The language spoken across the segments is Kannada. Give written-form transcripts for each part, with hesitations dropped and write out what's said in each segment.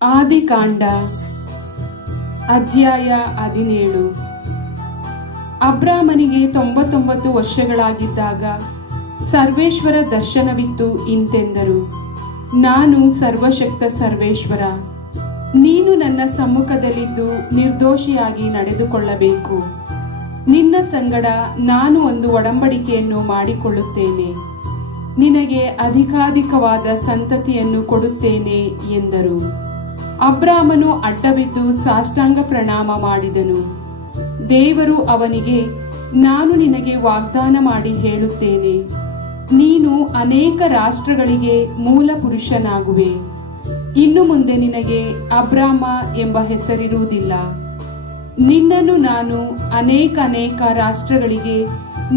ಆದಿಕಾಂಡ ಅಧ್ಯಾಯ 17. ಅಬ್ರಾಮನಿಗೆ 99 ವರ್ಷಗಳಾಗಿದ್ದಾಗ ಸರ್ವೇಶ್ವರ ದರ್ಶನವಿತ್ತು ಇಂತೆಂದರು. ನಾನು ಸರ್ವಶಕ್ತ ಸರ್ವೇಶ್ವರ, ನೀನು ನನ್ನ ಸಮ್ಮುಖದಲ್ಲಿದ್ದು ನಿರ್ದೋಷಿಯಾಗಿ ನಡೆದುಕೊಳ್ಳಬೇಕು. ನಿನ್ನ ಸಂಗಡ ನಾನು ಒಂದು ಒಡಂಬಡಿಕೆಯನ್ನು ಮಾಡಿಕೊಳ್ಳುತ್ತೇನೆ, ನಿನಗೆ ಅಧಿಕಾಧಿಕವಾದ ಸಂತತಿಯನ್ನು ಕೊಡುತ್ತೇನೆ ಎಂದರು. ಅಬ್ರಾಮನು ಅಡ್ಡಬಿದ್ದು ಸಾಷ್ಟಾಂಗ ಪ್ರಣಾಮ ಮಾಡಿದನು. ದೇವರು ಅವನಿಗೆ, ನಾನು ನಿನಗೆ ವಾಗ್ದಾನ ಮಾಡಿ ಹೇಳುತ್ತೇನೆ, ನೀನು ಅನೇಕ ರಾಷ್ಟ್ರಗಳಿಗೆ ಮೂಲ ಪುರುಷನಾಗುವೆ. ಇನ್ನು ಮುಂದೆ ನಿನಗೆ ಅಬ್ರಾಮ ಎಂಬ ಹೆಸರಿರುವುದಿಲ್ಲ. ನಿನ್ನನ್ನು ನಾನು ಅನೇಕ ರಾಷ್ಟ್ರಗಳಿಗೆ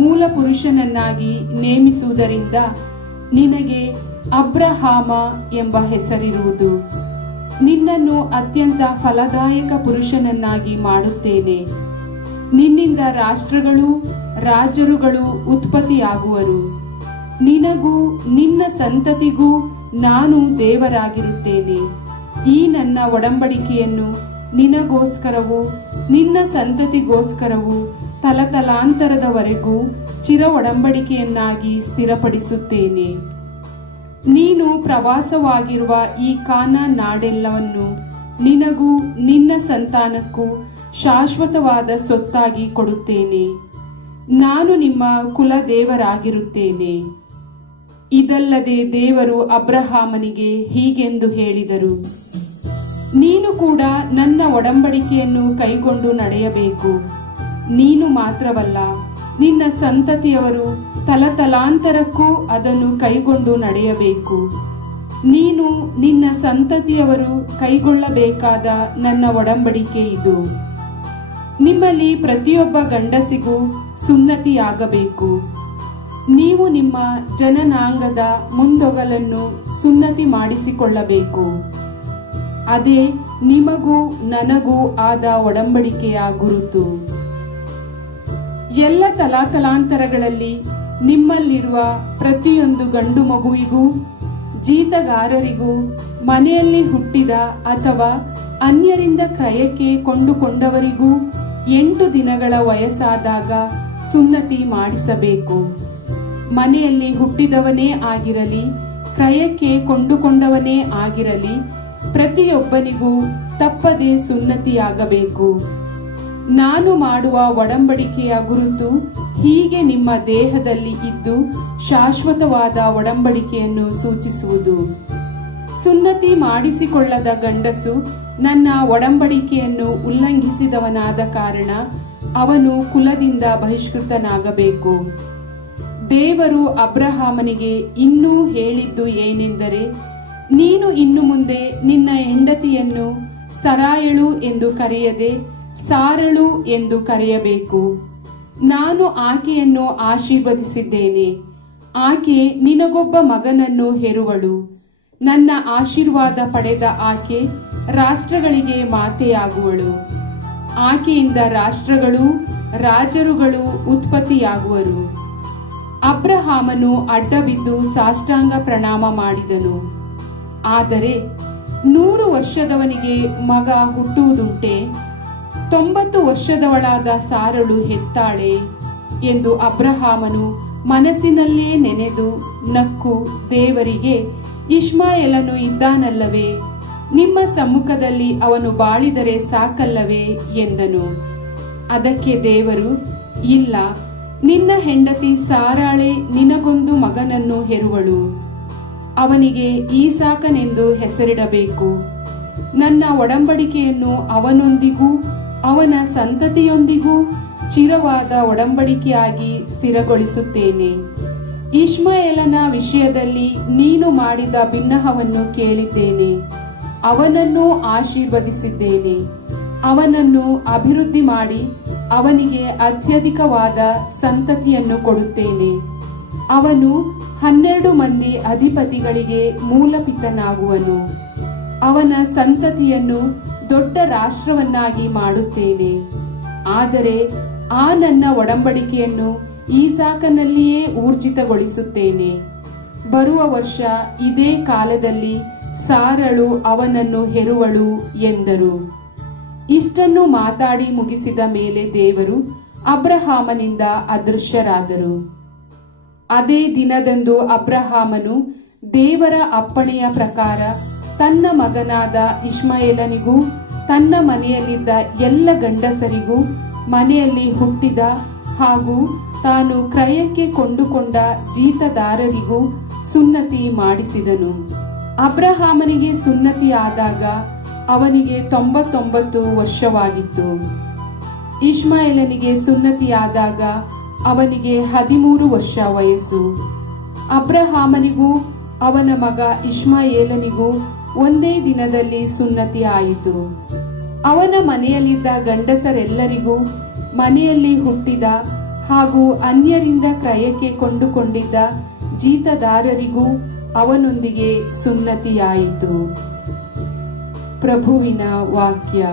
ಮೂಲ ಪುರುಷನನ್ನಾಗಿ ನೇಮಿಸುವುದರಿಂದ ನಿನಗೆ ಅಬ್ರಹಾಮ ಎಂಬ ಹೆಸರಿರುವುದು. ನಿನ್ನನ್ನು ಅತ್ಯಂತ ಫಲದಾಯಕ ಪುರುಷನನ್ನಾಗಿ ಮಾಡುತ್ತೇನೆ. ನಿನ್ನಿಂದ ರಾಷ್ಟ್ರಗಳು ರಾಜರುಗಳು ಉತ್ಪತ್ತಿಯಾಗುವರು. ನಿನಗೂ ನಿನ್ನ ಸಂತತಿಗೂ ನಾನು ದೇವರಾಗಿರುತ್ತೇನೆ. ಈ ನನ್ನ ಒಡಂಬಡಿಕೆಯನ್ನು ನಿನಗೋಸ್ಕರವೂ ನಿನ್ನ ಸಂತತಿಗೋಸ್ಕರವೂ ತಲತಲಾಂತರದವರೆಗೂ ಚಿರ ಒಡಂಬಡಿಕೆಯನ್ನಾಗಿ ಸ್ಥಿರಪಡಿಸುತ್ತೇನೆ. ನೀನು ಪ್ರವಾಸವಾಗಿರುವ ಈ ಕಾನಾನ್ ನಾಡೆಲ್ಲವನ್ನು ನಿನಗೂ ನಿನ್ನ ಸಂತಾನಕ್ಕೂ ಶಾಶ್ವತವಾದ ಸೊತ್ತಾಗಿ ಕೊಡುತ್ತೇನೆ. ನಾನು ನಿಮ್ಮ ಕುಲ ದೇವರಾಗಿರುತ್ತೇನೆ. ಇದಲ್ಲದೆ ದೇವರು ಅಬ್ರಹಾಮನಿಗೆ ಹೀಗೆಂದು ಹೇಳಿದರು, ನೀನು ಕೂಡ ನನ್ನ ಒಡಂಬಡಿಕೆಯನ್ನು ಕೈಗೊಂಡು ನಡೆಯಬೇಕು. ನೀನು ಮಾತ್ರವಲ್ಲ, ನಿನ್ನ ಸಂತತಿಯವರು ತಲತಲಾಂತರಕ್ಕೂ ಅದನ್ನು ಕೈಗೊಂಡು ನಡೆಯಬೇಕು. ನೀನು ನಿನ್ನ ಸಂತತಿಯವರು ಕೈಗೊಳ್ಳಬೇಕಾದ ನನ್ನ ಒಡಂಬಡಿಕೆ ಇದು. ನಿಮ್ಮಲ್ಲಿ ಪ್ರತಿಯೊಬ್ಬ ಗಂಡಸಿಗೂ ಸುನ್ನತಿಯಾಗಬೇಕು. ನೀವು ನಿಮ್ಮ ಜನನಾಂಗದ ಮುಂದೊಗಲನ್ನು ಸುನ್ನತಿ ಮಾಡಿಸಿಕೊಳ್ಳಬೇಕು. ಅದೇ ನಿಮಗೂ ನನಗೂ ಆದ ಒಡಂಬಡಿಕೆಯ ಗುರುತು. ಎಲ್ಲ ತಲಾತಲಾಂತರಗಳಲ್ಲಿ ನಿಮ್ಮಲ್ಲಿರುವ ಪ್ರತಿಯೊಂದು ಗಂಡು ಮಗುವಿಗೂ, ಜೀತಗಾರರಿಗೂ, ಮನೆಯಲ್ಲಿ ಹುಟ್ಟಿದ ಅಥವಾ ಅನ್ಯರಿಂದ ಕ್ರಯಕ್ಕೆ ಕೊಂಡುಕೊಂಡವರಿಗೂ 8 ದಿನಗಳ ವಯಸ್ಸಾದಾಗ ಸುನ್ನತಿ ಮಾಡಿಸಬೇಕು. ಮನೆಯಲ್ಲಿ ಹುಟ್ಟಿದವನೇ ಆಗಿರಲಿ, ಕ್ರಯಕ್ಕೆ ಕೊಂಡುಕೊಂಡವನೇ ಆಗಿರಲಿ, ಪ್ರತಿಯೊಬ್ಬನಿಗೂ ತಪ್ಪದೆ ಸುನ್ನತಿಯಾಗಬೇಕು. ನಾನು ಮಾಡುವ ಒಡಂಬಡಿಕೆಯ ಗುರುತು ಹೀಗೆ ನಿಮ್ಮ ದೇಹದಲ್ಲಿ ಇದ್ದು ಶಾಶ್ವತವಾದ ಒಡಂಬಡಿಕೆಯನ್ನು ಸೂಚಿಸುವುದು. ಸುನ್ನತಿ ಮಾಡಿಸಿಕೊಳ್ಳದ ಗಂಡಸು ನನ್ನ ಒಡಂಬಡಿಕೆಯನ್ನು ಉಲ್ಲಂಘಿಸಿದವನಾದ ಕಾರಣ ಅವನು ಕುಲದಿಂದ ಬಹಿಷ್ಕೃತನಾಗಬೇಕು. ದೇವರು ಅಬ್ರಹಾಮನಿಗೆ ಇನ್ನೂ ಹೇಳಿದ್ದು ಏನೆಂದರೆ, ನೀನು ಇನ್ನು ಮುಂದೆ ನಿನ್ನ ಹೆಂಡತಿಯನ್ನು ಸರಾಯಳು ಎಂದು ಕರೆಯದೆ ಸಾರಳು ಎಂದು ಕರೆಯಬೇಕು. ನಾನು ಆಕೆಯನ್ನು ಆಶೀರ್ವದಿಸಿದ್ದೇನೆ. ಆಕೆ ನಿನಗೊಬ್ಬ ಮಗನನ್ನು ಹೆರುವಳು. ನನ್ನ ಆಶೀರ್ವಾದ ಪಡೆದ ಆಕೆ ರಾಷ್ಟ್ರಗಳಿಗೆ ಮಾತೆಯಾಗುವಳು. ಆಕೆಯಿಂದ ರಾಷ್ಟ್ರಗಳು ರಾಜರುಗಳು ಉತ್ಪತ್ತಿಯಾಗುವರು. ಅಬ್ರಹಾಮನು ಅಡ್ಡಬಿದ್ದು ಸಾಷ್ಟಾಂಗ ಪ್ರಣಾಮ ಮಾಡಿದನು. ಆದರೆ 100 ವರ್ಷದವನಿಗೆ ಮಗ ಹುಟ್ಟುವುದುಂಟೆ? 90 ವರ್ಷದವಳಾದ ಸಾರಳು ಹೆತ್ತಾಳೆ ಎಂದು ಅಬ್ರಹಾಮನು ಮನಸ್ಸಿನಲ್ಲೇ ನೆನೆದು ನಕ್ಕು ದೇವರಿಗೆ, ಇಷ್ಮಾಯೇಲನು ಇದ್ದಾನಲ್ಲವೇ, ನಿಮ್ಮ ಸಮ್ಮುಖದಲ್ಲಿ ಅವನು ಬಾಳಿದರೆ ಸಾಕಲ್ಲವೇ ಎಂದನು. ಅದಕ್ಕೆ ದೇವರು, ಇಲ್ಲ, ನಿನ್ನ ಹೆಂಡತಿ ಸಾರಾಳೆ ನಿನಗೊಂದು ಮಗನನ್ನು ಹೆರುವಳು. ಅವನಿಗೆ ಈಸಾಕನೆಂದು ಹೆಸರಿಡಬೇಕು. ನನ್ನ ಒಡಂಬಡಿಕೆಯನ್ನು ಅವನೊಂದಿಗೂ ಅವನ ಸಂತತಿಯೊಂದಿಗೂ ಚಿರವಾದ ಒಡಂಬಡಿಕೆಯಾಗಿ ಸ್ಥಿರಗೊಳಿಸುತ್ತೇನೆ. ಇಷ್ಮಾಯೇಲನ ವಿಷಯದಲ್ಲಿ ನೀನು ಮಾಡಿದ ಬಿನ್ನಹವನ್ನು ಕೇಳಿದ್ದೇನೆ. ಅವನನ್ನು ಆಶೀರ್ವದಿಸಿದ್ದೇನೆ. ಅವನನ್ನು ಅಭಿವೃದ್ಧಿ ಮಾಡಿ ಅವನಿಗೆ ಅತ್ಯಧಿಕವಾದ ಸಂತತಿಯನ್ನು ಕೊಡುತ್ತೇನೆ. ಅವನು 12 ಮಂದಿ ಅಧಿಪತಿಗಳಿಗೆ ಮೂಲಪಿತನಾಗುವನು. ಅವನ ಸಂತತಿಯನ್ನು ದೊಡ್ಡ ರಾಷ್ಟ್ರವನ್ನಾಗಿ ಮಾಡುತ್ತೇನೆ. ಆದರೆ ಆ ನನ್ನ ಒಡಂಬಡಿಕೆಯನ್ನು ಈಸಾಕನಲ್ಲಿಯೇ ಊರ್ಜಿತಗೊಳಿಸುತ್ತೇನೆ. ಬರುವ ವರ್ಷ ಇದೇ ಕಾಲದಲ್ಲಿ ಸಾರಳು ಅವನನ್ನು ಹೆರುವಳು ಎಂದರು. ಇಷ್ಟನ್ನು ಮಾತಾಡಿ ಮುಗಿಸಿದ ಮೇಲೆ ದೇವರು ಅಬ್ರಹಾಮನಿಂದ ಅದೃಶ್ಯರಾದರು. ಅದೇ ದಿನದಂದು ಅಬ್ರಹಾಮನು ದೇವರ ಅಪ್ಪಣೆಯ ಪ್ರಕಾರ ತನ್ನ ಮಗನಾದ ಇಷ್ಮಾಯೇಲನಿಗೂ ತನ್ನ ಮನೆಯಲ್ಲಿದ್ದ ಎಲ್ಲ ಗಂಡಸರಿಗೂ ಮನೆಯಲ್ಲಿ ಹುಟ್ಟಿದ ಹಾಗೂ ತಾನು ಕ್ರಯಕ್ಕೆ ಕೊಂಡುಕೊಂಡ ಜೀತದಾರರಿಗೂ ಸುನ್ನತಿ ಮಾಡಿಸಿದನು. ಅಬ್ರಹಾಮನಿಗೆ ಸುನ್ನತಿ ಆದಾಗ ಅವನಿಗೆ 99 ವರ್ಷವಾಗಿತ್ತು. ಇಷ್ಮಾಯೇಲನಿಗೆ ಸುನ್ನತಿಯಾದಾಗ ಅವನಿಗೆ 13 ವರ್ಷ ವಯಸ್ಸು. ಅಬ್ರಹಾಮನಿಗೂ ಅವನ ಮಗ ಇಷ್ಮಾಯೇಲನಿಗೂ ಒಂದೇ ದಿನದಲ್ಲಿ ಸುನ್ನತಿ ಆಯಿತು. ಅವನ ಮನೆಯಲ್ಲಿದ್ದ ಗಂಡಸರೆಲ್ಲರಿಗೂ ಮನೆಯಲ್ಲಿ ಹುಟ್ಟಿದ ಹಾಗೂ ಅನ್ಯರಿಂದ ಕ್ರಯಕ್ಕೆ ಕೊಂಡುಕೊಂಡಿದ್ದ ಜೀತದಾರರಿಗೂ ಅವನೊಂದಿಗೆ ಸುನ್ನತಿಯಾಯಿತು. ಪ್ರಭುವಿನ ವಾಕ್ಯ.